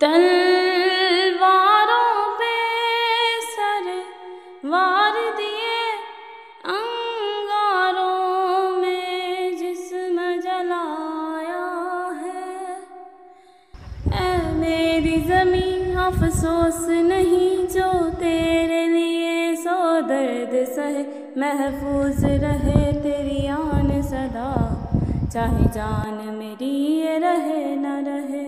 तलवारों पे सर वार दिए, अंगारों में जिस्म जलाया है। ऐ मेरी ज़मीं अफ़सोस नहीं जो तेरे लिए सौ दर्द सहे, महफूज रहे तेरी आन सदा, चाहे जान मेरी ये रहे न रहे।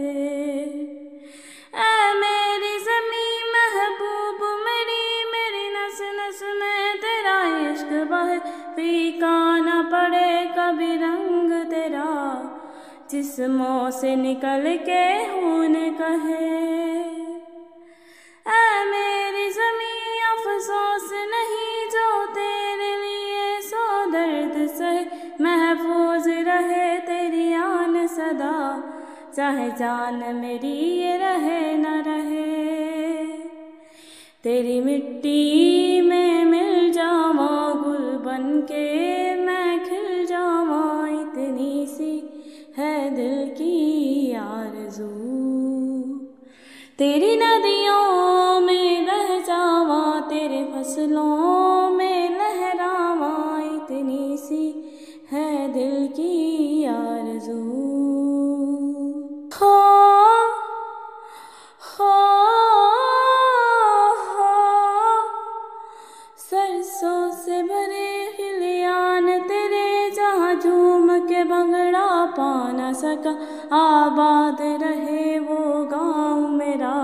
ऐ मेरी ज़मीं महबूब मेरी, मेरी नस नस में तेरा इश्क बहे, फीका न पड़े कभी रंग तेरा, जिस्मों से निकल के खून कहे। ऐ मेरी ज़मीं अफ़सोस नहीं जो तेरे लिए सौ दर्द सहे, महफूज रहे तेरी आन सदा, चाहे जान मेरी ये रहे न रहे। तेरी मिट्टी में मिल जावां गुल बनके मैं खिल जावां, इतनी सी है दिल की आरज़ू। तेरी नदियों में बह जावां, तेरे फसलों में लहरावां, इतनी सी है दिल की आरज़ू। हो सरसों से भरे खिलियान तेरे, जहाँ झूम के भंगड़ा पा न सका, आबाद रहे वो गाँव मेरा,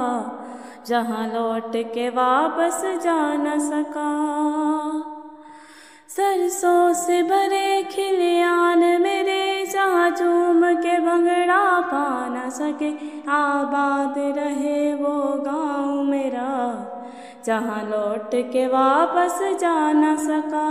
जहाँ लौट के वापस जा न सका। सरसों से भरे खिलियान मेरे, जहाँ झूम के भंगड़ा पा न सके, आबाद रहे वो गाँव मेरा, जहाँ लौट के वापस जा न सका।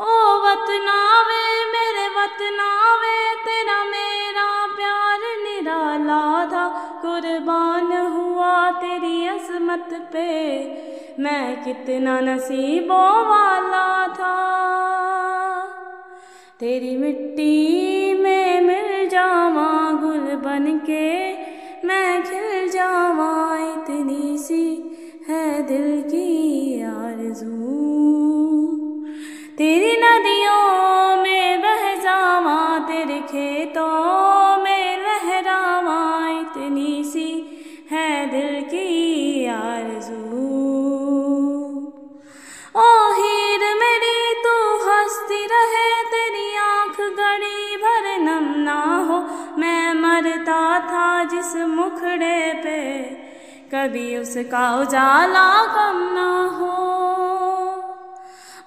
ओ वतनावे मेरे वतनावे, तेरा मेरा प्यार निराला था, कुर्बान हुआ तेरी अज़मत पे, मैं कितना नसीबों वाला था। तेरी मिट्टी में मिल जावां गुल बनके मैं खिल जावां, इतनी सी है दिल की आरज़ू। तेरी नदियों में बह जावां, तेरे खेतों में लहरावां, इतनी सी है दिल की आरज़ू। ओ हीर मेरी तू हंसती रहे, तेरी आँख घड़ी भर नम ना हो, मैं मरता था जिस मुखड़े पे, कभी उसका उजाला कम ना हो।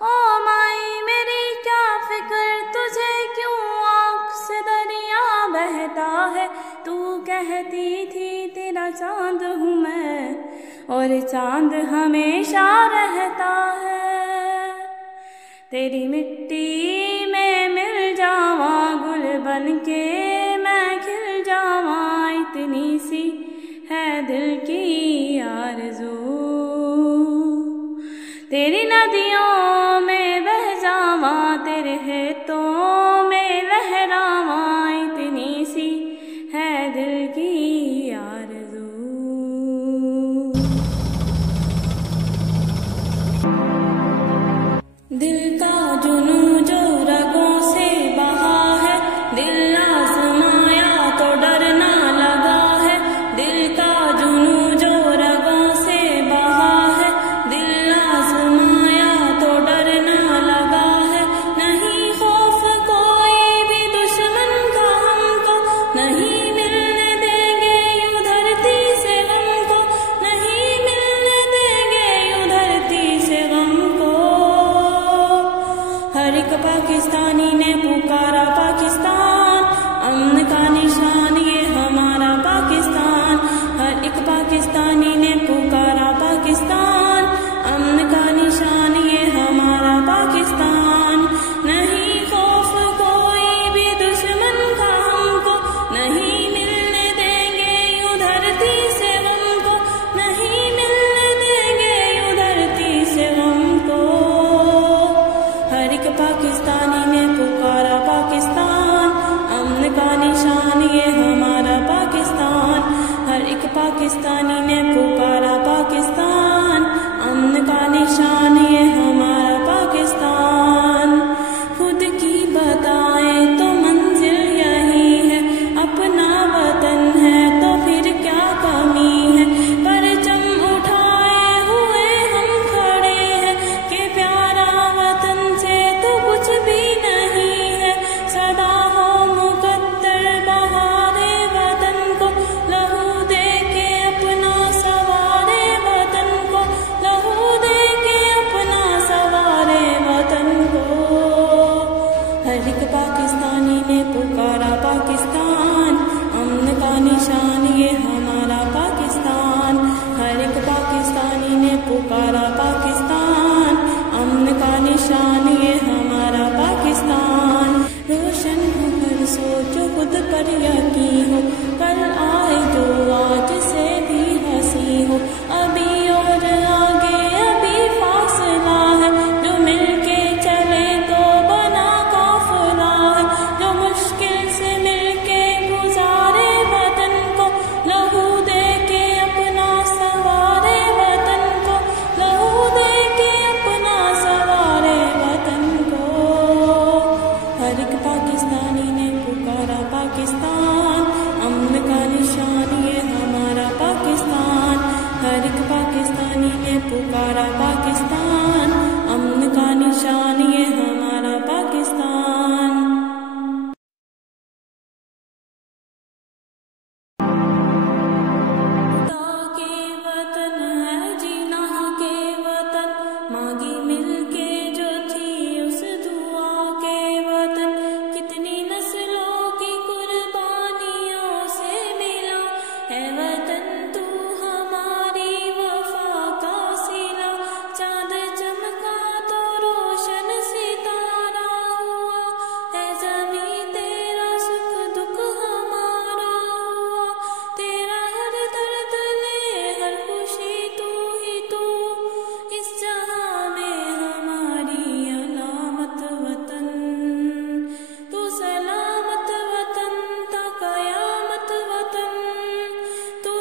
ओ माई मेरी क्या फिक्र तुझे, क्यों आँख से दरिया बहता है, तू कहती थी तेरा चांद हूँ मैं, और चांद हमेशा रहता है। तेरी मिट्टी में मिल जावां गुल बनके मैं खिल जावां, इतनी सी है दिल की आरज़ू। तेरी नदियों में बह जावां, तेरे खेतों में लहरावां, इतनी सी है दिल की आरज़ू। दिल का जुनून जो रगों से बहा है, दिल आज़माया तो डर ना लगा है। दिल का जुनून जो रगों से बहा है, दिल आज़माया तो डर ना लगा है। नहीं खौफ कोई भी दुश्मन का हमको, नहीं मिलने देंगे है वतन तू हमारी वफा का सिला, चाँद चमका तो रोशन सितारा हुआ, है ज़मीं तेरा सुख दुख हमारा हुआ, तेरा हर दर्द ले हर खुशी तू ही तू, इस जहां में हमारी अलामत वतन, तू सलामत वतन ता कयामत वतन, तू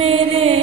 मेरे